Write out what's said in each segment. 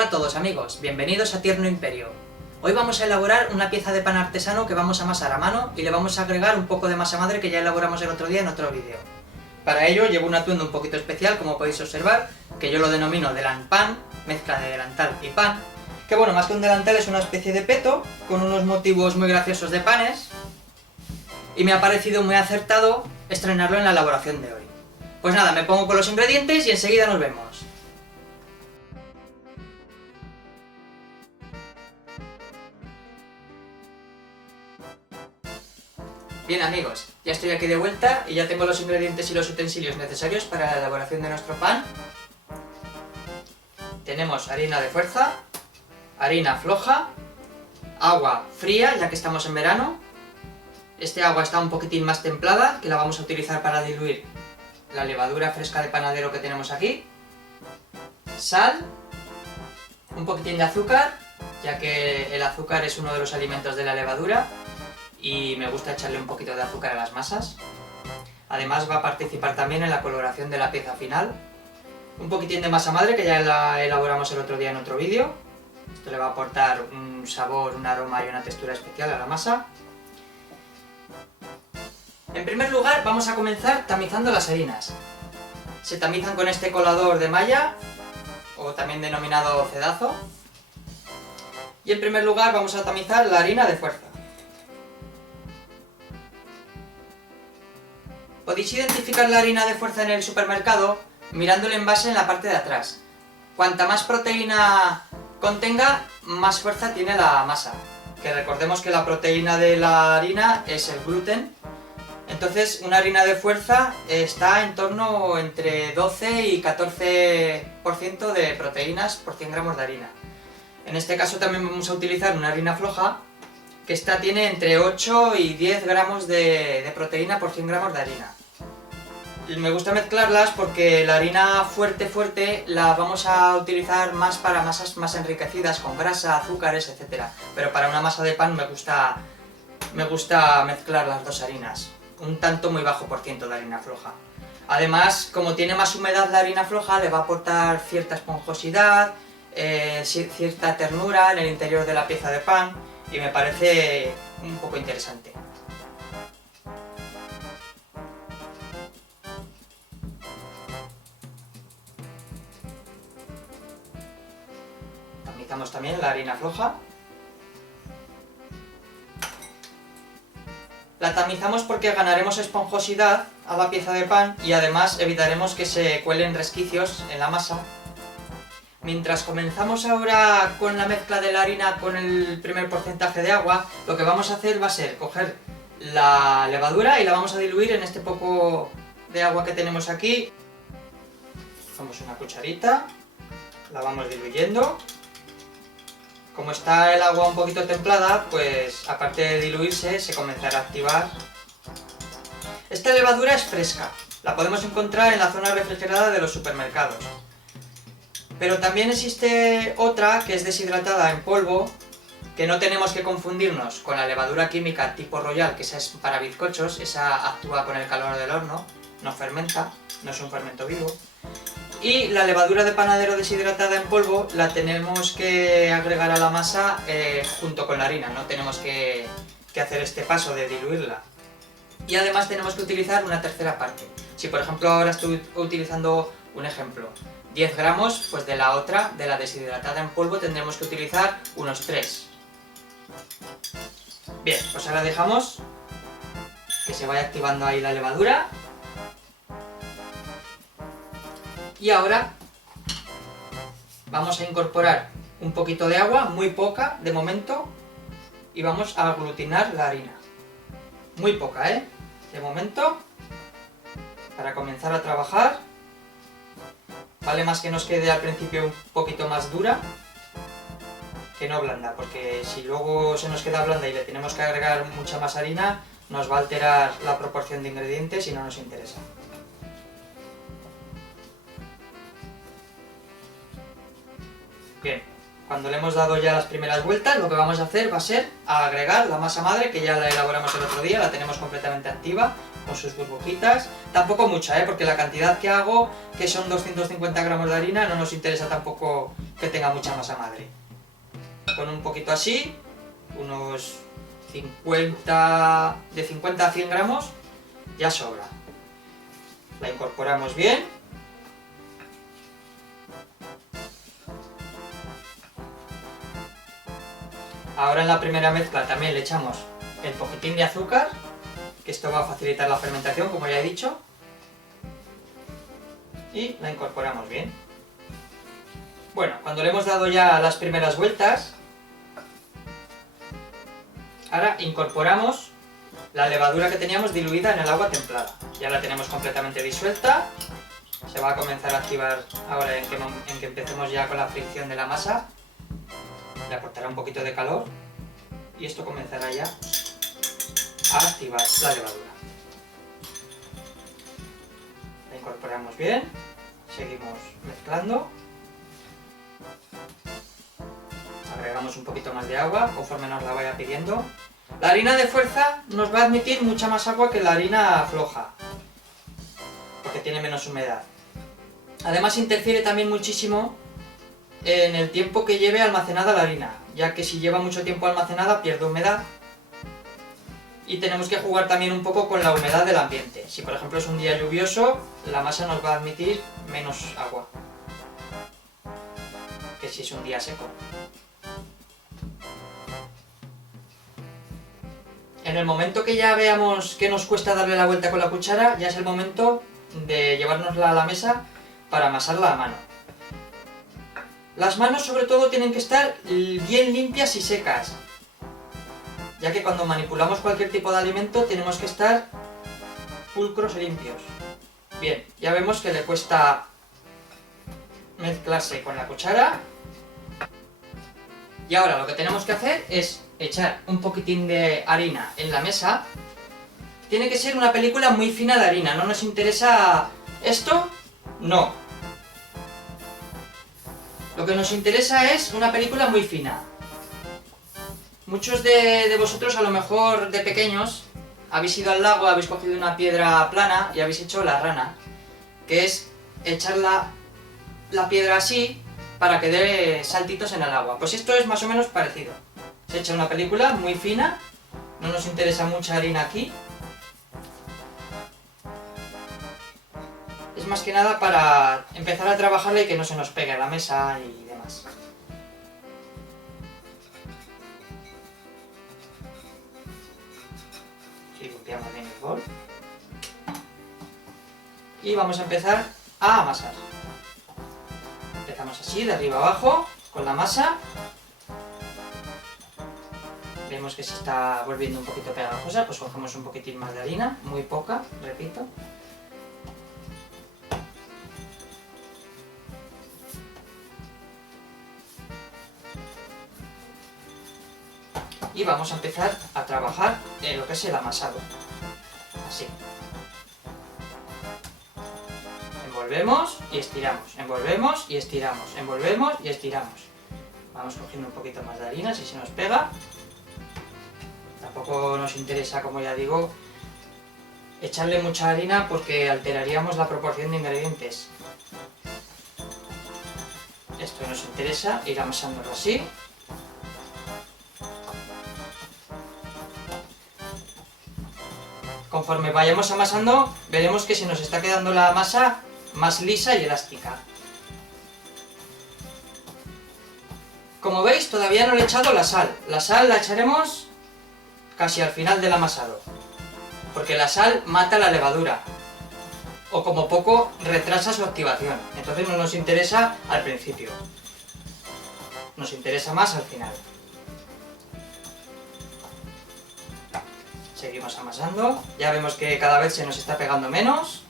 Hola a todos amigos, bienvenidos a Tierno Imperio. Hoy vamos a elaborar una pieza de pan artesano que vamos a amasar a mano y le vamos a agregar un poco de masa madre que ya elaboramos el otro día en otro vídeo. Para ello llevo un atuendo un poquito especial, como podéis observar, que yo lo denomino delanpan, mezcla de delantal y pan, que bueno, más que un delantal es una especie de peto con unos motivos muy graciosos de panes, y me ha parecido muy acertado estrenarlo en la elaboración de hoy. Pues nada, me pongo con los ingredientes y enseguida nos vemos. Bien amigos, ya estoy aquí de vuelta y ya tengo los ingredientes y los utensilios necesarios para la elaboración de nuestro pan. Tenemos harina de fuerza, harina floja, agua fría ya que estamos en verano. Este agua está un poquitín más templada, que la vamos a utilizar para diluir la levadura fresca de panadero que tenemos aquí. Sal, un poquitín de azúcar, ya que el azúcar es uno de los alimentos de la levadura y me gusta echarle un poquito de azúcar a las masas. Además va a participar también en la coloración de la pieza final. Un poquitín de masa madre que ya la elaboramos el otro día en otro vídeo. Esto le va a aportar un sabor, un aroma y una textura especial a la masa. En primer lugar vamos a comenzar tamizando las harinas. Se tamizan con este colador de malla, o también denominado cedazo. Y en primer lugar vamos a tamizar la harina de fuerza. Podéis identificar la harina de fuerza en el supermercado mirando el envase en la parte de atrás. Cuanta más proteína contenga, más fuerza tiene la masa. Que recordemos que la proteína de la harina es el gluten. Entonces una harina de fuerza está en torno entre 12 y 14% de proteínas por 100 gramos de harina. En este caso también vamos a utilizar una harina floja, que esta tiene entre 8 y 10 gramos de proteína por 100 gramos de harina. Me gusta mezclarlas porque la harina fuerte la vamos a utilizar más para masas más enriquecidas con grasa, azúcares, etc. Pero para una masa de pan me gusta mezclar las dos harinas. Un tanto muy bajo por ciento de harina floja. Además, como tiene más humedad la harina floja, le va a aportar cierta esponjosidad, cierta ternura en el interior de la pieza de pan, y me parece un poco interesante. Tamizamos también la harina floja. La tamizamos porque ganaremos esponjosidad a la pieza de pan y además evitaremos que se cuelen resquicios en la masa. Mientras comenzamos ahora con la mezcla de la harina con el primer porcentaje de agua, lo que vamos a hacer va a ser coger la levadura y la vamos a diluir en este poco de agua que tenemos aquí. Cogemos una cucharita, la vamos diluyendo. Como está el agua un poquito templada, pues aparte de diluirse, se comenzará a activar. Esta levadura es fresca, la podemos encontrar en la zona refrigerada de los supermercados. Pero también existe otra que es deshidratada en polvo, que no tenemos que confundirnos con la levadura química tipo Royal, que esa es para bizcochos, esa actúa con el calor del horno, no fermenta, no es un fermento vivo. Y la levadura de panadero deshidratada en polvo la tenemos que agregar a la masa junto con la harina, no tenemos que hacer este paso de diluirla. Y además tenemos que utilizar una tercera parte. Si por ejemplo ahora estoy utilizando un ejemplo, 10 gramos, pues de la otra, de la deshidratada en polvo, tendremos que utilizar unos 3. Bien, pues ahora dejamos que se vaya activando ahí la levadura. Y ahora vamos a incorporar un poquito de agua, muy poca de momento, y vamos a aglutinar la harina. Muy poca, de momento, para comenzar a trabajar. Vale más que nos quede al principio un poquito más dura que no blanda, porque si luego se nos queda blanda y le tenemos que agregar mucha más harina, nos va a alterar la proporción de ingredientes y no nos interesa. Bien, cuando le hemos dado ya las primeras vueltas, lo que vamos a hacer va a ser agregar la masa madre, que ya la elaboramos el otro día, la tenemos completamente activa, con sus burbujitas. Tampoco mucha, porque la cantidad que hago, que son 250 gramos de harina, no nos interesa tampoco que tenga mucha masa madre. Con un poquito así, unos 50, de 50 a 100 gramos, ya sobra. La incorporamos bien. Ahora en la primera mezcla también le echamos el poquitín de azúcar, que esto va a facilitar la fermentación, como ya he dicho. Y la incorporamos bien. Bueno, cuando le hemos dado ya las primeras vueltas, ahora incorporamos la levadura que teníamos diluida en el agua templada. Ya la tenemos completamente disuelta. Se va a comenzar a activar ahora en que empecemos ya con la fricción de la masa. Le aportará un poquito de calor y esto comenzará ya a activar la levadura. La incorporamos bien, seguimos mezclando. Agregamos un poquito más de agua conforme nos la vaya pidiendo. La harina de fuerza nos va a admitir mucha más agua que la harina floja, porque tiene menos humedad. Además interfiere también muchísimo en el tiempo que lleve almacenada la harina, ya que si lleva mucho tiempo almacenada pierde humedad. Y tenemos que jugar también un poco con la humedad del ambiente. Si por ejemplo es un día lluvioso, la masa nos va a admitir menos agua que si es un día seco. En el momento que ya veamos que nos cuesta darle la vuelta con la cuchara, ya es el momento de llevárnosla a la mesa para amasarla a mano. Las manos sobre todo tienen que estar bien limpias y secas, ya que cuando manipulamos cualquier tipo de alimento tenemos que estar pulcros y limpios. Bien, ya vemos que le cuesta mezclarse con la cuchara. Y ahora lo que tenemos que hacer es echar un poquitín de harina en la mesa. Tiene que ser una película muy fina de harina, no nos interesa esto, no. Lo que nos interesa es una película muy fina. Muchos de vosotros a lo mejor de pequeños habéis ido al lago, habéis cogido una piedra plana y habéis hecho la rana, que es echar la piedra así para que dé saltitos en el agua. Pues esto es más o menos parecido. Se echa una película muy fina, no nos interesa mucha harina aquí. Es más que nada para empezar a trabajarla y que no se nos pegue a la mesa y demás. Sí, limpiamos bien el bol. Y vamos a empezar a amasar. Empezamos así, de arriba abajo, con la masa. Vemos que se está volviendo un poquito pegajosa, pues cogemos un poquitín más de harina, muy poca, repito. Y vamos a empezar a trabajar en lo que es el amasado. Así. Envolvemos y estiramos, envolvemos y estiramos, envolvemos y estiramos. Vamos cogiendo un poquito más de harina si se nos pega. Tampoco nos interesa, como ya digo, echarle mucha harina porque alteraríamos la proporción de ingredientes. Esto nos interesa ir amasándolo así. Conforme vayamos amasando, veremos que se nos está quedando la masa más lisa y elástica. Como veis, todavía no le he echado la sal. La sal la echaremos casi al final del amasado, porque la sal mata la levadura, o como poco retrasa su activación. Entonces no nos interesa al principio, nos interesa más al final. Seguimos amasando, ya vemos que cada vez se nos está pegando menos.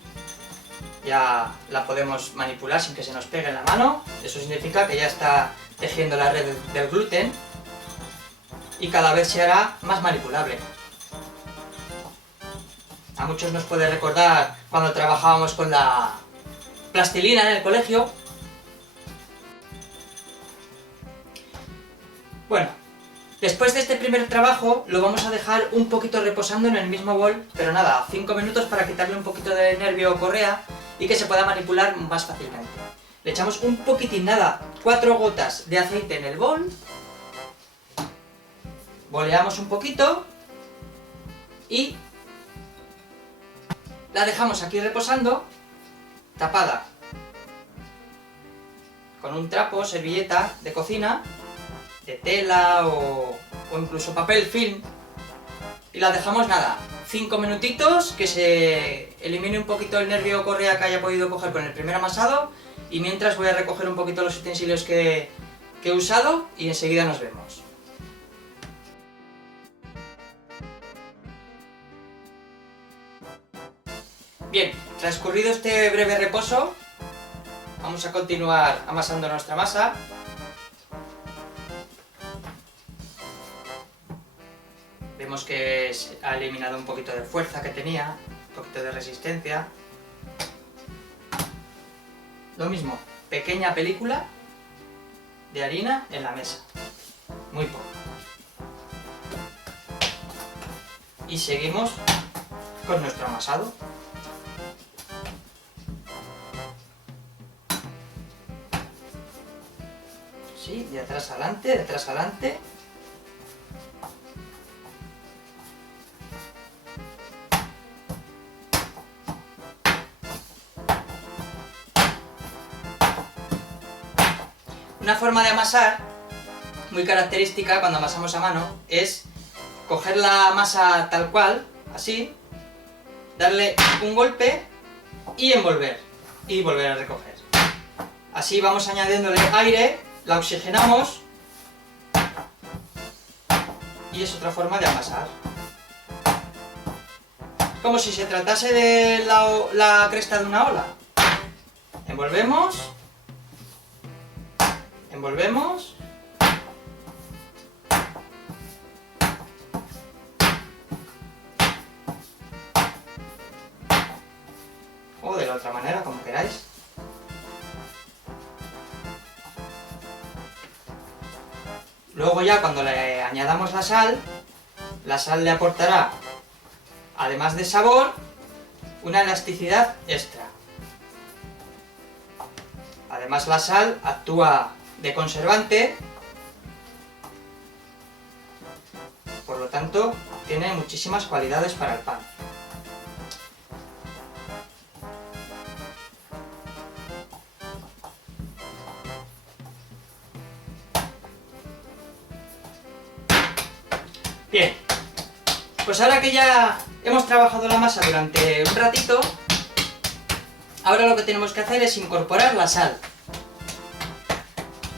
Ya la podemos manipular sin que se nos pegue en la mano. Eso significa que ya está tejiendo la red del gluten y cada vez se hará más manipulable. A muchos nos puede recordar cuando trabajábamos con la plastilina en el colegio. Bueno, Después de este primer trabajo lo vamos a dejar un poquito reposando en el mismo bol, pero nada, 5 minutos para quitarle un poquito de nervio o correa y que se pueda manipular más fácilmente. Le echamos un poquitín, nada, 4 gotas de aceite en el bol, boleamos un poquito y la dejamos aquí reposando, tapada con un trapo, servilleta de cocina, de tela o incluso papel film, y la dejamos nada, 5 minutitos, que se elimine un poquito el nervio o correa que haya podido coger con el primer amasado, y mientras voy a recoger un poquito los utensilios que he usado y enseguida nos vemos. Bien, transcurrido este breve reposo, vamos a continuar amasando nuestra masa. Vemos que se ha eliminado un poquito de fuerza que tenía, un poquito de resistencia. Lo mismo, pequeña película de harina en la mesa, muy poco. Y seguimos con nuestro amasado. Sí, de atrás adelante, de atrás adelante. Una forma de amasar muy característica cuando amasamos a mano es coger la masa tal cual, así, darle un golpe y envolver, y volver a recoger. Así vamos añadiéndole aire, la oxigenamos y es otra forma de amasar. Como si se tratase de la cresta de una ola. Envolvemos, envolvemos, o de la otra manera, como queráis. Luego ya cuando le añadamos la sal le aportará, además de sabor, una elasticidad extra. Además la sal actúa de conservante, por lo tanto tiene muchísimas cualidades para el pan. Bien, pues ahora que ya hemos trabajado la masa durante un ratito, ahora lo que tenemos que hacer es incorporar la sal.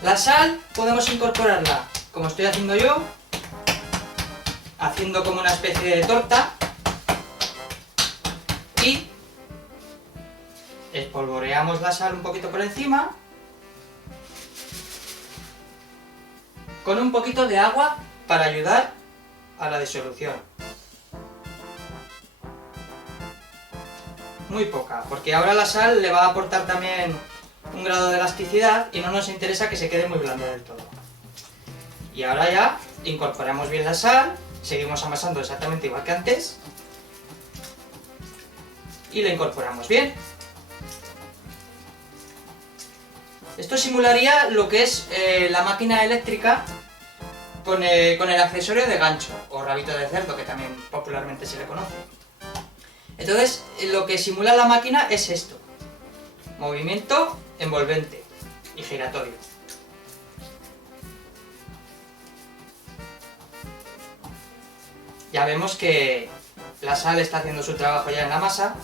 La sal podemos incorporarla, como estoy haciendo yo, haciendo como una especie de torta, y espolvoreamos la sal un poquito por encima, con un poquito de agua para ayudar a la disolución. Muy poca, porque ahora la sal le va a aportar también un grado de elasticidad y no nos interesa que se quede muy blando del todo. Y ahora ya incorporamos bien la sal, seguimos amasando exactamente igual que antes y la incorporamos bien. Esto simularía lo que es la máquina eléctrica con el accesorio de gancho o rabito de cerdo, que también popularmente se le conoce. Entonces lo que simula la máquina es esto: movimiento envolvente y giratorio. Ya vemos que la sal está haciendo su trabajo ya en la masa,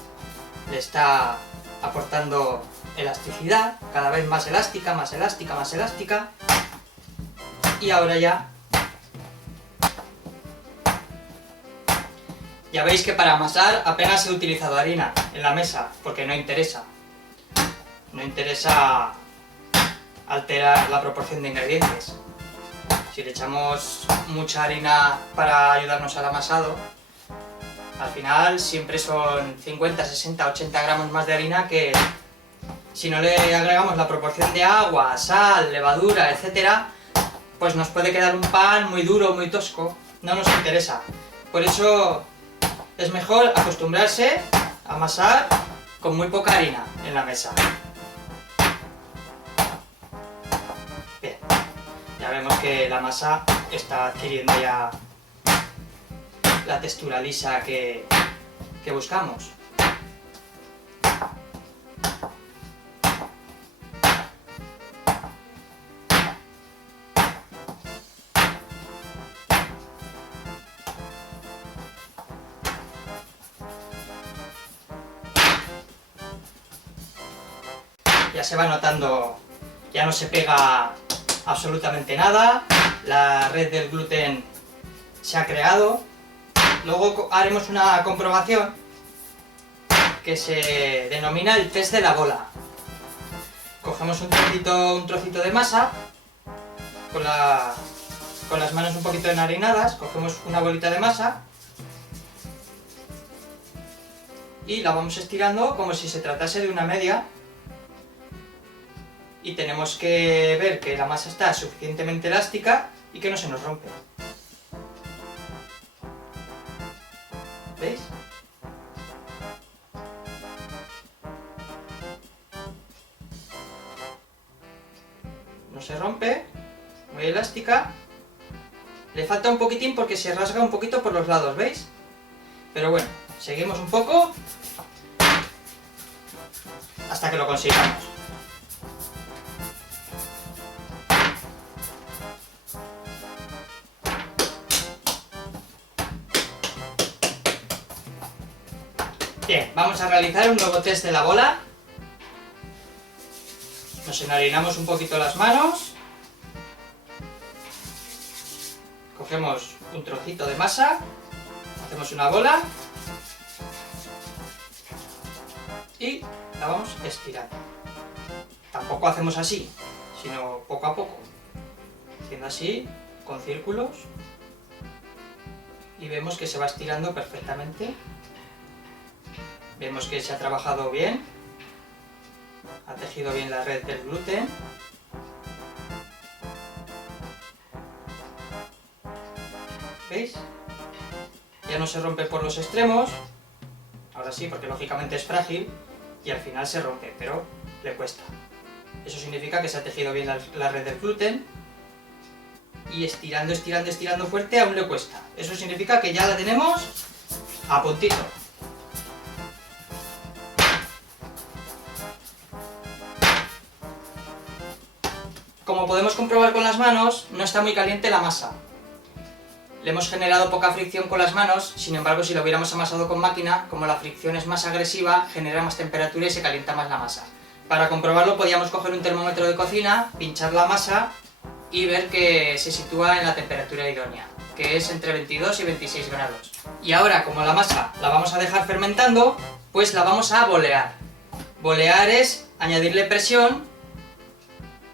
le está aportando elasticidad, cada vez más elástica, más elástica, más elástica, y ahora ya veis que para amasar apenas he utilizado harina en la mesa, porque no interesa. No interesa alterar la proporción de ingredientes. Si le echamos mucha harina para ayudarnos al amasado, al final siempre son 50, 60, 80 gramos más de harina que si no le agregamos la proporción de agua, sal, levadura, etcétera, pues nos puede quedar un pan muy duro, muy tosco, no nos interesa. Por eso es mejor acostumbrarse a amasar con muy poca harina en la mesa. Bien, ya vemos que la masa está adquiriendo ya la textura lisa que buscamos. Ya se va notando, ya no se pega absolutamente nada, la red del gluten se ha creado. Luego haremos una comprobación que se denomina el test de la bola. Cogemos un trocito de masa, con las manos un poquito enharinadas, cogemos una bolita de masa y la vamos estirando como si se tratase de una media. Y tenemos que ver que la masa está suficientemente elástica y que no se nos rompe. ¿Veis? No se rompe, muy elástica. Le falta un poquitín porque se rasga un poquito por los lados, ¿veis? Pero bueno, seguimos un poco hasta que lo consigamos. Bien, vamos a realizar un nuevo test de la bola. Nos enharinamos un poquito las manos. Cogemos un trocito de masa, hacemos una bola y la vamos estirando. Tampoco hacemos así, sino poco a poco, haciendo así, con círculos, y vemos que se va estirando perfectamente. Vemos que se ha trabajado bien, ha tejido bien la red del gluten. ¿Veis? Ya no se rompe por los extremos, ahora sí, porque lógicamente es frágil y al final se rompe, pero le cuesta. Eso significa que se ha tejido bien la red del gluten y estirando, estirando, estirando fuerte aún le cuesta. Eso significa que ya la tenemos a puntito. Como podemos comprobar con las manos, no está muy caliente la masa. Le hemos generado poca fricción con las manos, sin embargo si lo hubiéramos amasado con máquina, como la fricción es más agresiva, genera más temperatura y se calienta más la masa. Para comprobarlo podíamos coger un termómetro de cocina, pinchar la masa y ver que se sitúa en la temperatura idónea, que es entre 22 y 26 grados. Y ahora, como la masa la vamos a dejar fermentando, pues la vamos a bolear. Bolear es añadirle presión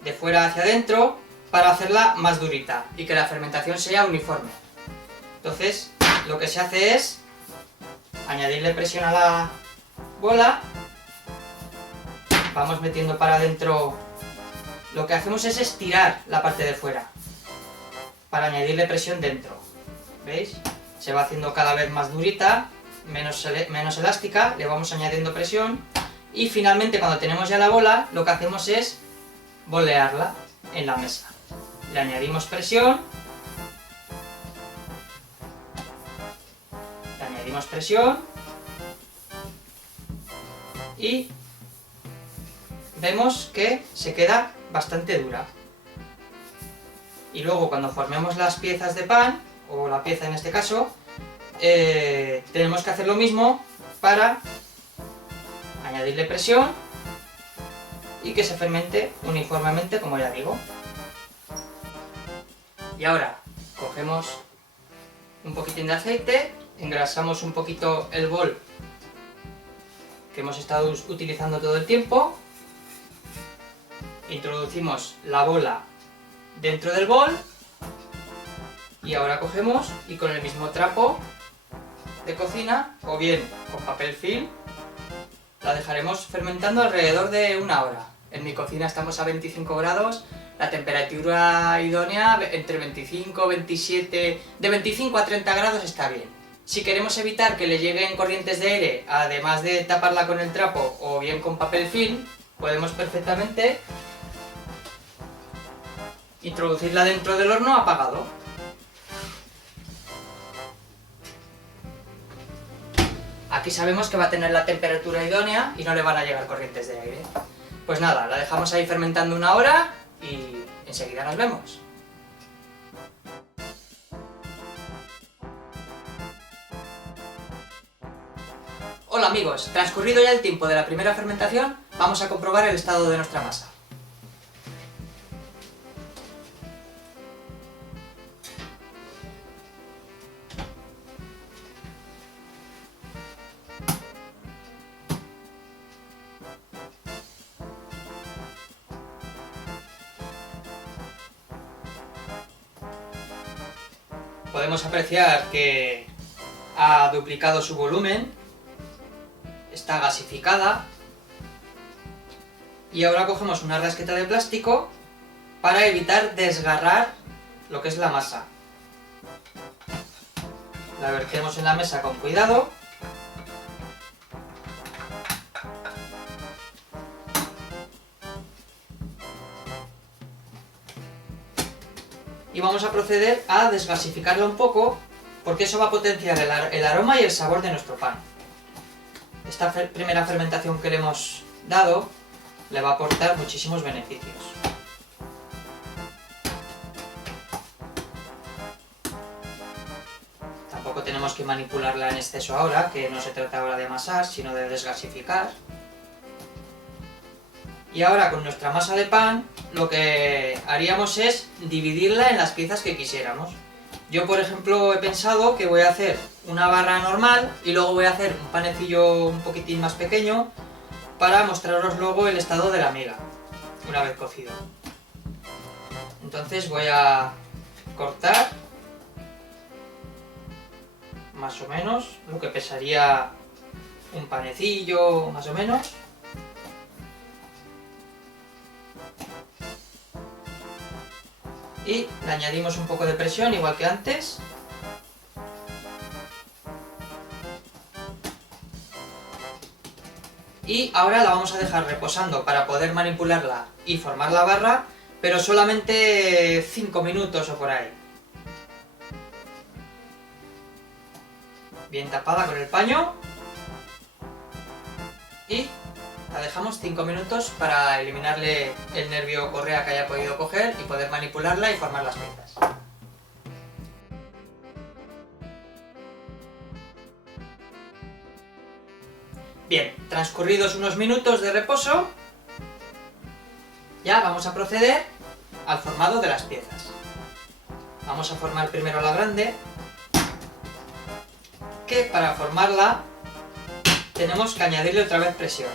de fuera hacia adentro para hacerla más durita y que la fermentación sea uniforme. Entonces, lo que se hace es añadirle presión a la bola, vamos metiendo para adentro, lo que hacemos es estirar la parte de fuera para añadirle presión dentro. ¿Veis? Se va haciendo cada vez más durita, menos elástica, le vamos añadiendo presión y finalmente cuando tenemos ya la bola, lo que hacemos es bolearla en la mesa. Le añadimos presión, y vemos que se queda bastante dura. Y luego cuando formemos las piezas de pan, o la pieza en este caso, tenemos que hacer lo mismo para añadirle presión y que se fermente uniformemente, como ya digo. Y ahora cogemos un poquitín de aceite, engrasamos un poquito el bol que hemos estado utilizando todo el tiempo, introducimos la bola dentro del bol y ahora cogemos y con el mismo trapo de cocina o bien con papel film la dejaremos fermentando alrededor de 1 hora En mi cocina estamos a 25 grados, la temperatura idónea entre 25, 27, de 25 a 30 grados está bien. Si queremos evitar que le lleguen corrientes de aire, además de taparla con el trapo o bien con papel film, podemos perfectamente introducirla dentro del horno apagado. Aquí sabemos que va a tener la temperatura idónea y no le van a llegar corrientes de aire. Pues nada, la dejamos ahí fermentando 1 hora y enseguida nos vemos. Hola amigos, transcurrido ya el tiempo de la primera fermentación, vamos a comprobar el estado de nuestra masa. Podemos apreciar que ha duplicado su volumen, está gasificada, y ahora cogemos una rasqueta de plástico para evitar desgarrar lo que es la masa. La vertemos en la mesa con cuidado. Y vamos a proceder a desgasificarla un poco, porque eso va a potenciar el aroma y el sabor de nuestro pan. Esta primera fermentación que le hemos dado le va a aportar muchísimos beneficios. Tampoco tenemos que manipularla en exceso ahora, que no se trata ahora de amasar, sino de desgasificar. Y ahora con nuestra masa de pan lo que haríamos es dividirla en las piezas que quisiéramos. Yo por ejemplo he pensado que voy a hacer una barra normal y luego voy a hacer un panecillo un poquitín más pequeño para mostraros luego el estado de la miga, una vez cocido. Entonces voy a cortar más o menos lo que pesaría un panecillo, más o menos. Y le añadimos un poco de presión, igual que antes. Y ahora la vamos a dejar reposando para poder manipularla y formar la barra, pero solamente 5 minutos o por ahí. Bien tapada con el paño. Y la dejamos 5 minutos para eliminarle el nervio correa que haya podido coger y poder manipularla y formar las piezas. Bien, transcurridos unos minutos de reposo, ya vamos a proceder al formado de las piezas. Vamos a formar primero la grande, que para formarla tenemos que añadirle otra vez presión.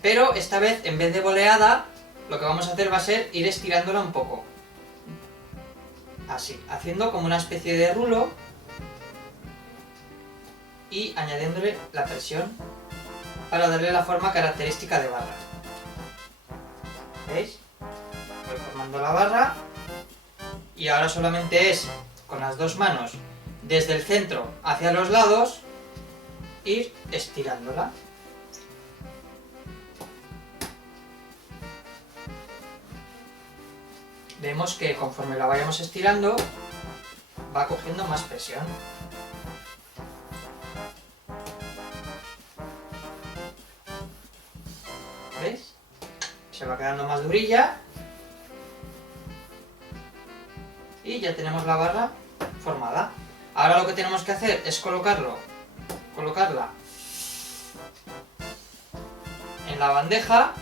Pero esta vez, en vez de boleada, lo que vamos a hacer va a ser ir estirándola un poco. Así, haciendo como una especie de rulo y añadiéndole la presión para darle la forma característica de barra. ¿Veis? Voy formando la barra y ahora solamente es con las dos manos desde el centro hacia los lados ir estirándola. Vemos que conforme la vayamos estirando va cogiendo más presión. ¿Veis? Se va quedando más durilla y ya tenemos la barra formada. Ahora lo que tenemos que hacer es colocarla en la bandeja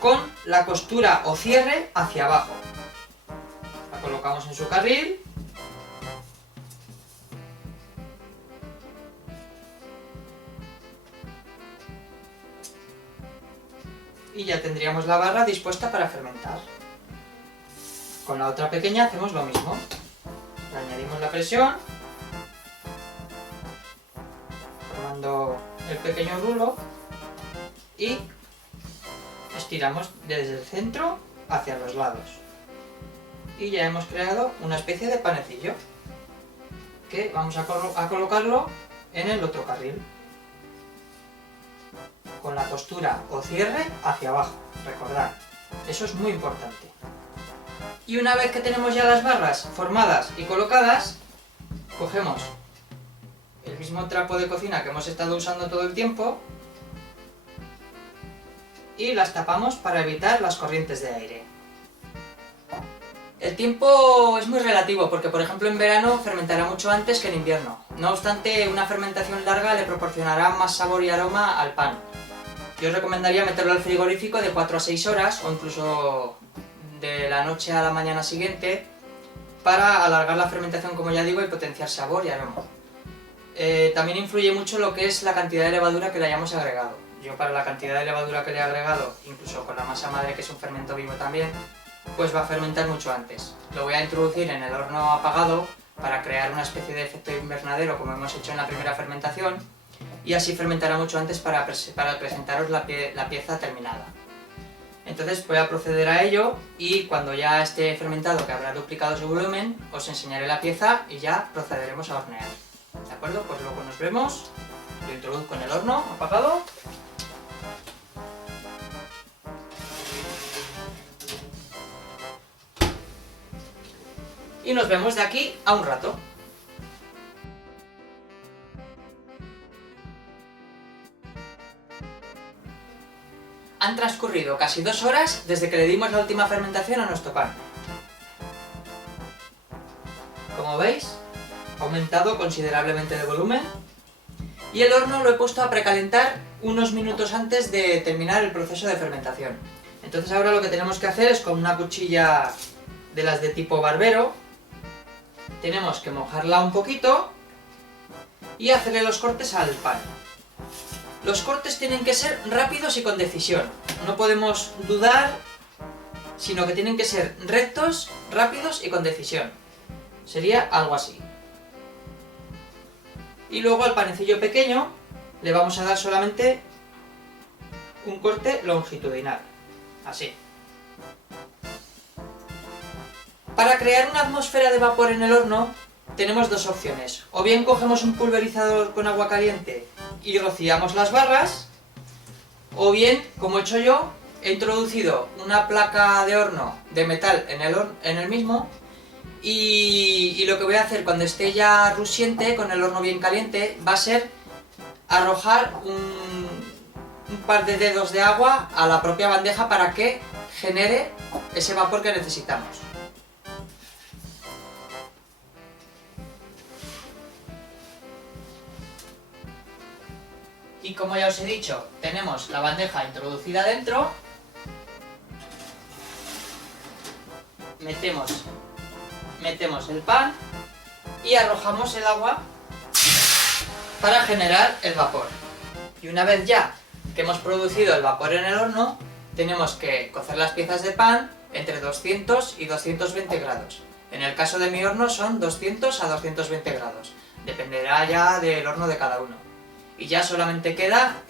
con la costura o cierre hacia abajo. La colocamos en su carril y ya tendríamos la barra dispuesta para fermentar. Con la otra pequeña hacemos lo mismo. Le añadimos la presión, formando el pequeño rulo y estiramos desde el centro hacia los lados. Y ya hemos creado una especie de panecillo, que vamos a colocarlo en el otro carril, con la costura o cierre hacia abajo, recordad, eso es muy importante. Y una vez que tenemos ya las barras formadas y colocadas, cogemos el mismo trapo de cocina que hemos estado usando todo el tiempo y las tapamos para evitar las corrientes de aire. El tiempo es muy relativo porque, por ejemplo, en verano fermentará mucho antes que en invierno. No obstante, una fermentación larga le proporcionará más sabor y aroma al pan. Yo os recomendaría meterlo al frigorífico de 4 a 6 horas o incluso de la noche a la mañana siguiente para alargar la fermentación, como ya digo, y potenciar sabor y aroma. También influye mucho lo que es la cantidad de levadura que le hayamos agregado. Yo, para la cantidad de levadura que le he agregado, incluso con la masa madre, que es un fermento vivo también, pues va a fermentar mucho antes. Lo voy a introducir en el horno apagado para crear una especie de efecto invernadero, como hemos hecho en la primera fermentación, y así fermentará mucho antes para presentaros la pieza terminada. Entonces voy a proceder a ello y cuando ya esté fermentado, que habrá duplicado su volumen, os enseñaré la pieza y ya procederemos a hornear. ¿De acuerdo? Pues luego nos vemos. Lo introduzco en el horno apagado. Y nos vemos de aquí a un rato. Han transcurrido casi 2 horas desde que le dimos la última fermentación a nuestro pan. Como veis, ha aumentado considerablemente de volumen y el horno lo he puesto a precalentar unos minutos antes de terminar el proceso de fermentación. Entonces ahora lo que tenemos que hacer es, con una cuchilla de las de tipo barbero, tenemos que mojarla un poquito y hacerle los cortes al pan. Los cortes tienen que ser rápidos y con decisión. No podemos dudar, sino que tienen que ser rectos, rápidos y con decisión. Sería algo así. Y luego al panecillo pequeño le vamos a dar solamente un corte longitudinal. Así. Para crear una atmósfera de vapor en el horno tenemos dos opciones. O bien cogemos un pulverizador con agua caliente y rociamos las barras, o bien, como he hecho yo, he introducido una placa de horno de metal en el mismo y lo que voy a hacer cuando esté ya rusiente, con el horno bien caliente, va a ser arrojar un par de dedos de agua a la propia bandeja para que genere ese vapor que necesitamos. Y como ya os he dicho, tenemos la bandeja introducida dentro, metemos el pan y arrojamos el agua para generar el vapor. Y una vez ya que hemos producido el vapor en el horno, tenemos que cocer las piezas de pan entre 200 y 220 grados. En el caso de mi horno son 200 a 220 grados, dependerá ya del horno de cada uno. Y ya solamente queda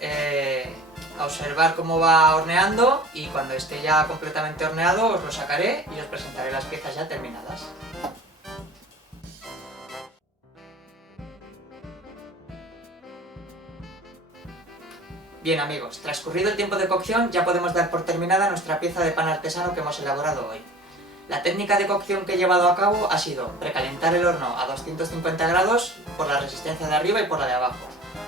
observar cómo va horneando, y cuando esté ya completamente horneado os lo sacaré y os presentaré las piezas ya terminadas. Bien amigos, transcurrido el tiempo de cocción ya podemos dar por terminada nuestra pieza de pan artesano que hemos elaborado hoy. La técnica de cocción que he llevado a cabo ha sido precalentar el horno a 250 grados por la resistencia de arriba y por la de abajo.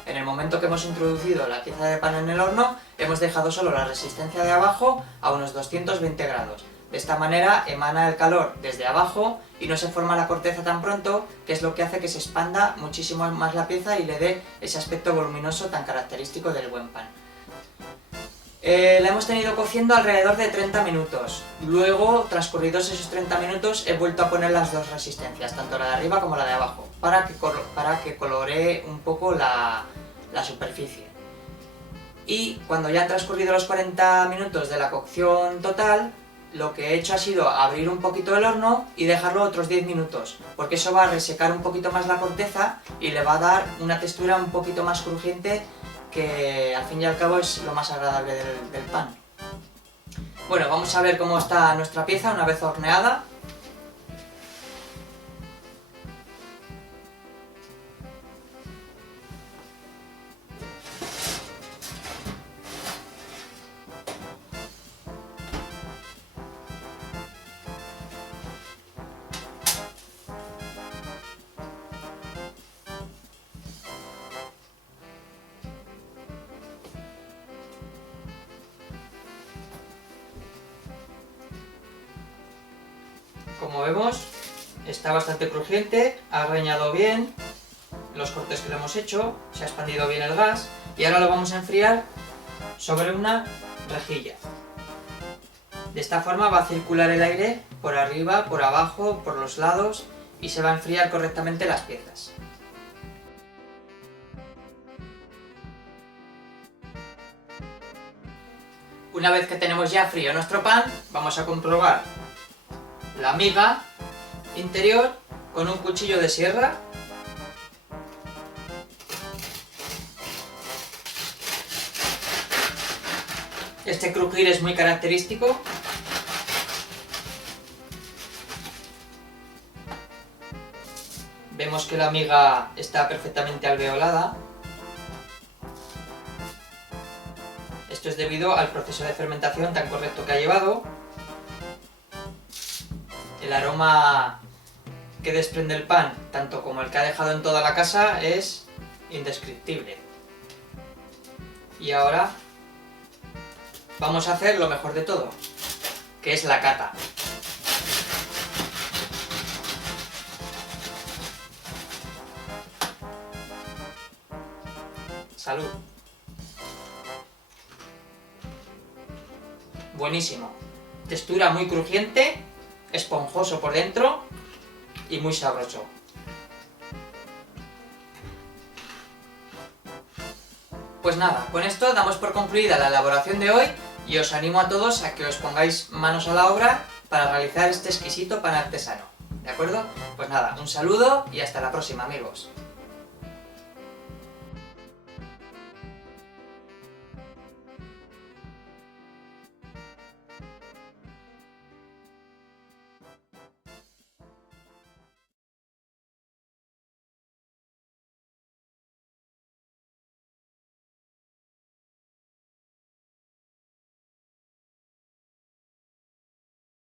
En el momento que hemos introducido la pieza de pan en el horno, hemos dejado solo la resistencia de abajo a unos 220 grados. De esta manera emana el calor desde abajo y no se forma la corteza tan pronto, que es lo que hace que se expanda muchísimo más la pieza y le dé ese aspecto voluminoso tan característico del buen pan. La hemos tenido cociendo alrededor de 30 minutos. Luego, transcurridos esos 30 minutos, he vuelto a poner las dos resistencias, tanto la de arriba como la de abajo, para que coloree un poco la superficie. Y cuando ya han transcurrido los 40 minutos de la cocción total, lo que he hecho ha sido abrir un poquito el horno y dejarlo otros 10 minutos, porque eso va a resecar un poquito más la corteza y le va a dar una textura un poquito más crujiente, que al fin y al cabo es lo más agradable del pan. Bueno, vamos a ver cómo está nuestra pieza una vez horneada. Como vemos, está bastante crujiente, ha reñado bien los cortes que le hemos hecho, se ha expandido bien el gas y ahora lo vamos a enfriar sobre una rejilla. De esta forma va a circular el aire por arriba, por abajo, por los lados y se va a enfriar correctamente las piezas. Una vez que tenemos ya frío nuestro pan, vamos a comprobar la miga interior con un cuchillo de sierra. Este crujir es muy característico. Vemos que la miga está perfectamente alveolada. Esto es debido al proceso de fermentación tan correcto que ha llevado. El aroma que desprende el pan, tanto como el que ha dejado en toda la casa, es indescriptible. Y ahora vamos a hacer lo mejor de todo, que es la cata. Salud. Buenísimo. Textura muy crujiente, esponjoso por dentro y muy sabroso. Pues nada, con esto damos por concluida la elaboración de hoy y os animo a todos a que os pongáis manos a la obra para realizar este exquisito pan artesano. ¿De acuerdo? Pues nada, un saludo y hasta la próxima, amigos.